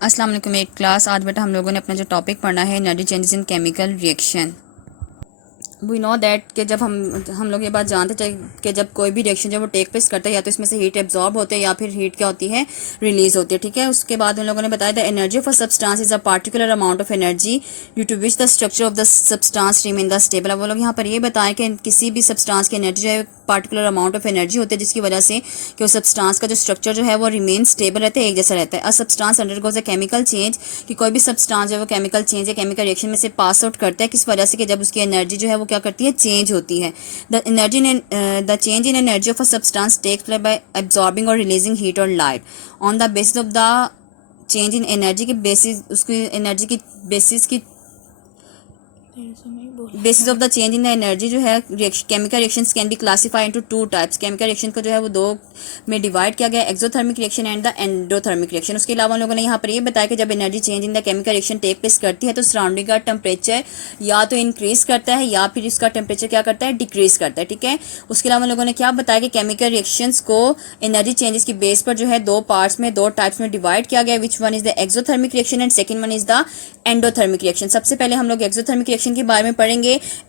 अस्सलाम वालेकुम। एक क्लास आज बेटा हम लोगों ने अपना जो टॉपिक पढ़ना है energy changes in chemical reaction. We know that कि जब हम लोग ये बात जानते हैं कि जब कोई भी रिएक्शन जब वो टेक प्लेस करता है या तो इसमें से हीट एब्जॉर्ब होते हैं या फिर हीट क्या होती है रिलीज होती है। ठीक है, उसके बाद उन लोगों ने बताया the energy of a substance is a particular amount of energy due to which the structure of the substance remain the stable. अब वो लोग यहाँ पर ये बताएं कि किसी भी सब्सटेंस की एनर्जी जो है पार्टिकुलर अमाउंट ऑफ एनर्जी होती है जिसकी वजह से कि उस सब्सटेंस का जो स्ट्रक्चर जो है वो रिमेन स्टेबल रहता है, एक जैसा रहता है। A substance undergoes a chemical change, कि कोई भी सब्सटेंस जो है वो केमिकल चेंज या केमिकल रिएक्शन में से पास आउट करता है, किस वजह से कि जब उसकी एनर्जी जो है वो क्या करती है चेंज होती है। The change in energy of a substance takes place by absorbing और रिलीजिंग हीट और light on the basis of the change in energy के बेसिस, उसकी एनर्जी की basis of the change in the energy जो है chemical reactions can be classify into two types. Chemical reaction को जो है वो दो में डिवाइड किया गया, exothermic reaction and the endothermic reaction. उसके अलावा हम लोगों ने यहाँ पर ये बताया कि जब energy change in the chemical reaction take place करती है तो सराउंडिंग का टेम्परेचर या तो इंक्रीज करता है या फिर इसका टेम्परेचर क्या करता है डिक्रीज करता है। ठीक है, उसके अलावा हम लोगों ने क्या बताया कि केमिकल रिएक्शंस को एनर्जी चेंजेस की बेस पर जो है दो पार्ट्स में दो टाइप्स में डिवाइड किया गया, which one is the exothermic reaction and second one is the endothermic reaction. सबसे पहले हम लोग एक्सोथर्मिक रिएक्शन के बारे में पढ़ेंगे।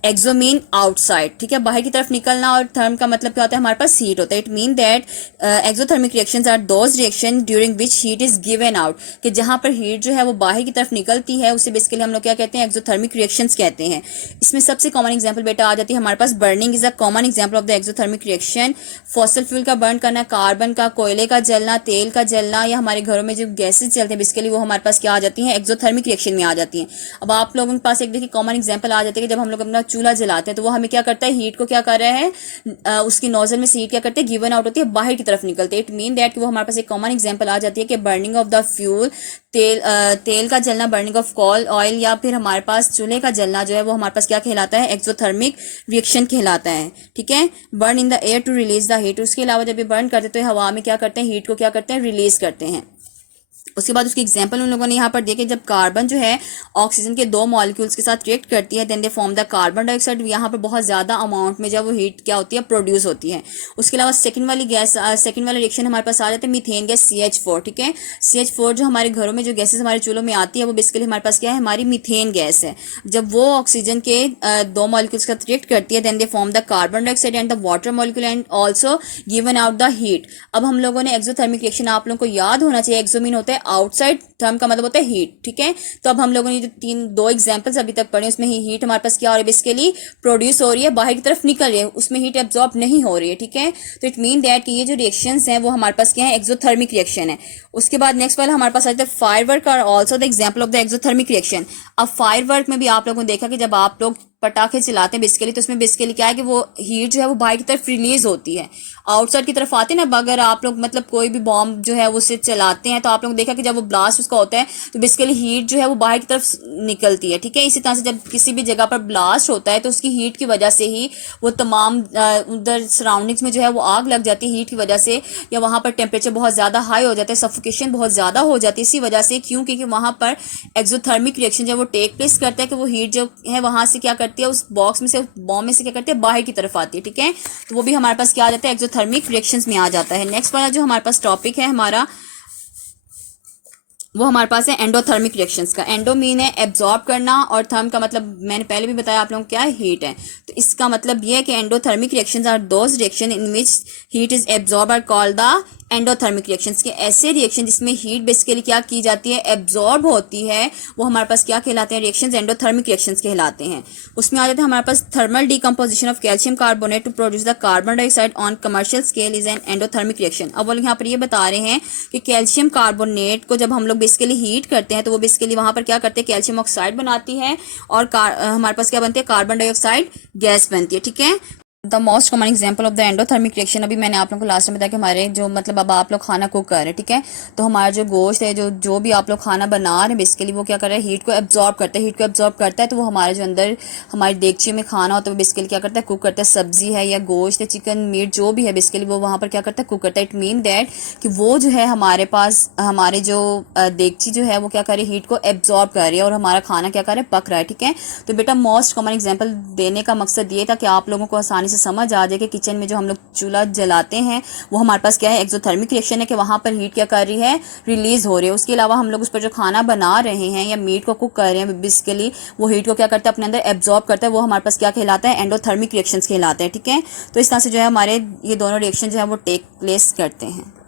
एक्सो मीन आउटसाइड, ठीक है, बाहर की तरफ निकलना, और थर्म का मतलब क्या होता है हमारे पास हीट होता है। It mean that exothermic reactions are those reaction during which heat is given out, कि जहां पर हीट जो है वो बाहर की तरफ निकलती है उसे बेसिकली हम लोग क्या कहते हैं एक्सोथर्मिक रिएक्शंस कहते हैं। इसमें सबसे कॉमन एग्जांपल बेटा आ जाती है हमारे पास burning is a common example of the exothermic reaction. Fossil fuel का बर्न करना, कार्बन का, कोयले का जलना, तेल का जलना, या हमारे घरों में जो गैसेज चलते हैं बेसिकली वो हमारे पास क्या आ जाती हैं एक्सोथर्मिक रिएक्शन में आ जाती हैं। अब आप लोगों के पास एक देखिए कॉमन एग्जांपल आ जाती है कि जब हम लोग अपना चूल्हा जलाते हैं तो वो हमें क्या करता है हीट को क्या कर रहे हैं उसकी नोजल में से हीट क्या करते हैं गिवन आउट होती है, बाहर की तरफ निकलते हैं। इट मीन दैट कि वो हमारे पास एक कॉमन एग्जांपल आ जाती है कि बर्निंग ऑफ द फ्यूल, तेल का जलना, बर्निंग ऑफ कोल ऑयल, या फिर हमारे पास चूल्हे का जलना जो है वो हमारे पास क्या कहलाता है एक्सोथर्मिक रिएक्शन कहलाता है। ठीक है, burn in the air to release the heat. उसके अलावा जब ये बर्न करते हैं तो हवा में क्या करते हैं हीट को क्या करते हैं रिलीज करते हैं। उसके बाद उसकी एग्जांपल उन लोगों ने यहाँ पर दिया कि जब कार्बन जो है ऑक्सीजन के दो मॉलिक्यूल्स के साथ रिएक्ट करती है then they form the carbon dioxide. यहाँ पर बहुत ज़्यादा अमाउंट में जब वो हीट क्या होती है प्रोड्यूस होती है। उसके अलावा सेकंड वाला रिएक्शन हमारे पास आ जाता है मीथेन गैस CH4। ठीक है, CH4 जो हमारे घरों में जो गैसेज हमारे चूल्हों में आती है वो बेसिकली हमारे पास क्या है हमारी मीथेन गैस है। जब वो ऑक्सीजन के दो मॉलिक्यूल्स के साथ रिएक्ट करती है then they form the carbon dioxide and the water molecule and also given out the heat. अब हम लोगों ने एक्सोथर्मिक रिएक्शन आप लोगों को याद होना चाहिए, एक्सो मीन होता है आउटसाइड, थर्म का मतलब होता है हीट। ठीक है, तो अब हम लोगों ने जो दो एग्जांपल्स अभी तक पढ़े उसमें ही हीट हमारे पास क्या हो रही है बेसिकली प्रोड्यूस हो रही है, बाहर की तरफ निकल रही है, उसमें हीट एब्जॉर्ब नहीं हो रही है। ठीक है, तो इट मीन दैट कि ये जो रिएक्शंस हैं वो हमारे पास क्या है एक्सोथर्मिक रिएक्शन है। उसके बाद नेक्स्ट वाला हमारे पास आता है फायर वर्क और also the example of the exothermic reaction. अब फायर वर्क में भी आप लोगों ने देखा कि जब आप लोग पटाखे चलाते हैं बेसिकली तो उसमें बेसिकली क्या है कि वो हीट जो है वो बाहर की तरफ रिलीज होती है, आउटसाइड की तरफ आती है ना। अगर आप लोग मतलब कोई भी बॉम्ब जो है उसे चलाते हैं तो आप लोग देखा कि जब वो ब्लास्ट उसका होता है तो बेसिकली हीट जो है वो बाहर की तरफ निकलती है। ठीक है, इसी तरह से जब किसी भी जगह पर ब्लास्ट होता है तो उसकी हीट की वजह से ही वो तमाम उधर सराउंडिंग्स में जो है वो आग लग जाती है हीट की वजह से, या वहाँ पर टेम्परेचर बहुत ज़्यादा हाई हो जाता है, सफोकेशन बहुत ज़्यादा हो जाती है इसी वजह से। क्यों? क्योंकि वहाँ पर एक्सोथर्मिक रिएक्शन जब वो टेक प्लेस करता है कि वो हीट जो है वहाँ से क्या करती है उस बॉक्स में से, उस बॉम्ब में से क्या करती है बाहर की तरफ आती है। ठीक है, तो वो भी हमारे पास क्या आ जाता है एक्सोथर्मिक रिएक्शंस में आ जाता है। नेक्स्ट वाला जो हमारे पास टॉपिक है हमारा वो हमारे पास है एंडोथर्मिक रिएक्शंस का। एंडो मीन है एब्जॉर्ब करना और थर्म का मतलब मैंने पहले भी बताया आप लोगों को क्या है हीट है। तो इसका मतलब ये है कि endothermic reactions are those reaction in which heat is absorb are called the endothermic reactions के ऐसे रिएक्शन जिसमें हीट बेसिकली क्या की जाती है एब्जॉर्ब होती है, वो हमारे पास क्या कहलाते हैं रिएक्शंस एंडोथर्मिक रिएक्शंस कहलाते हैं। उसमें आ जाते हैं हमारे पास thermal decomposition of calcium carbonate to produce the carbon dioxide on commercial scale is an endothermic reaction. अब वो लोग यहाँ पर ये बता रहे हैं कि कैल्शियम कार्बोनेट को जब हम लोग बेसिकली हीट करते हैं तो वो बेसिकली वहां पर क्या करते हैं कैल्शियम ऑक्साइड बनाती है और हमारे पास क्या बनती है कार्बन डाइऑक्साइड गैस बनती है। ठीक है, the most common example of the endothermic reaction अभी मैंने आप लोगों को लास्ट में बताया कि हमारे जो मतलब अब आप लोग खाना कुक कर रहे हैं, ठीक है, तो हमारा जो गोश्त है जो भी आप लोग खाना बना रहे हैं बेसिकली वो क्या कर रहा है हीट को एब्जॉर्ब करता है। हीट को एब्जॉर्ब करता है तो वो हमारे जो अंदर हमारी देगची में खाना होता है वो बेसिकली क्या करता है कुक करता है, सब्जी है या गोश्त है चिकन मीट जो भी है बेसिकली वो वहाँ पर क्या करता है कुक करता है। इट मीन दैट कि वो जो है हमारे पास हमारे जो देगची जो है वो क्या कर रही है हीट को एब्जॉर्ब कर रही है और हमारा खाना क्या कर रहा है पक रहा है। ठीक है, तो बेटा मोस्ट कॉमन एग्जाम्पल देने का मकसद ये था कि आप लोगों को आसानी से समझ आ जाए कि किचन में जो हम लोग चूल्हा जलाते हैं वो हमारे पास क्या है, एक्सोथर्मिक रिएक्शन है कि वहाँ पर हीट क्या कर रही है, रिलीज हो रही है। उसके अलावा हम लोग उस पर जो खाना बना रहे हैं या मीट को कुक कर रहे हैं बेसिकली, वो हीट को क्या करता है, अपने अंदर एब्जॉर्ब करता है। वो हमारे पास क्या कहलाता है, एंडोथर्मिक रिएक्शंस कहलाते हैं। ठीक है, तो इस तरह से जो है हमारे ये दोनों रिएक्शन जो है वो टेक प्लेस करते हैं।